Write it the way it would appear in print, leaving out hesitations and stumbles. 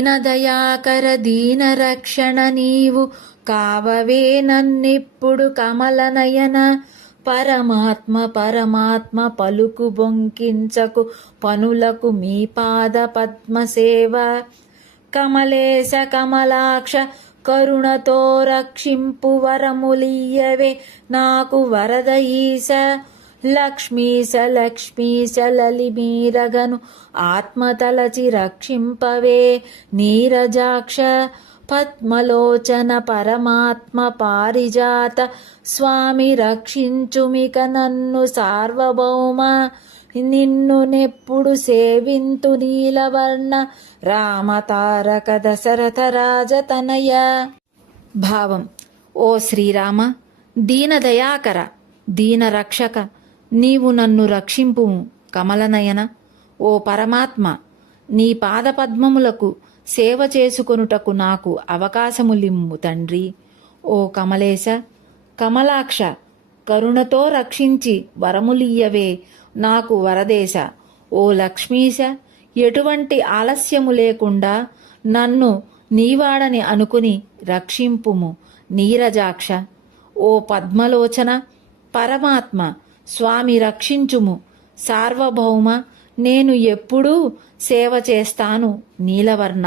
దీనదయాకర దీనరక్షణ నీవు కావవే నన్నిప్పుడు కమలనయన. పరమాత్మ పరమాత్మ పలుకు బొంకించకు పనులకు మీ పాద పద్మసేవ. కమలేశ కమలాక్ష కరుణతో రక్షింపు వరములియ్యవే నాకు వరద ఈశ. లక్ష్మీశ లక్ష్మీశ లలిమీరగను ఆత్మతలచి రక్షింపవే నీరజాక్ష. పద్మలోచన పరమాత్మ పారిజాత స్వామి రక్షించుమిక నన్ను సార్వభౌమ. నిన్ను నెప్పుడు సేవింతు నీలవర్ణ రామతారక దశరథ రాజతనయ. భావం: ఓ శ్రీరామ, దీనదయాకర దీనరక్షక, నీవు నన్ను రక్షింపుము కమలనయన. ఓ పరమాత్మ, నీ పాదపద్మములకు సేవ చేసుకొనుటకు నాకు అవకాశములిమ్ము తండ్రి. ఓ కమలేశ కమలాక్ష, కరుణతో రక్షించి వరములియ్యవే నాకు వరదేశ. ఓ లక్ష్మీశ, ఎటువంటి ఆలస్యము లేకుండా నన్ను నీవాడని అనుకుని రక్షింపుము నీరజాక్ష. ఓ పద్మలోచన పరమాత్మ స్వామి రక్షించుము సార్వభౌమ. నేను ఎప్పుడూ సేవ చేస్తాను నీలవర్ణ.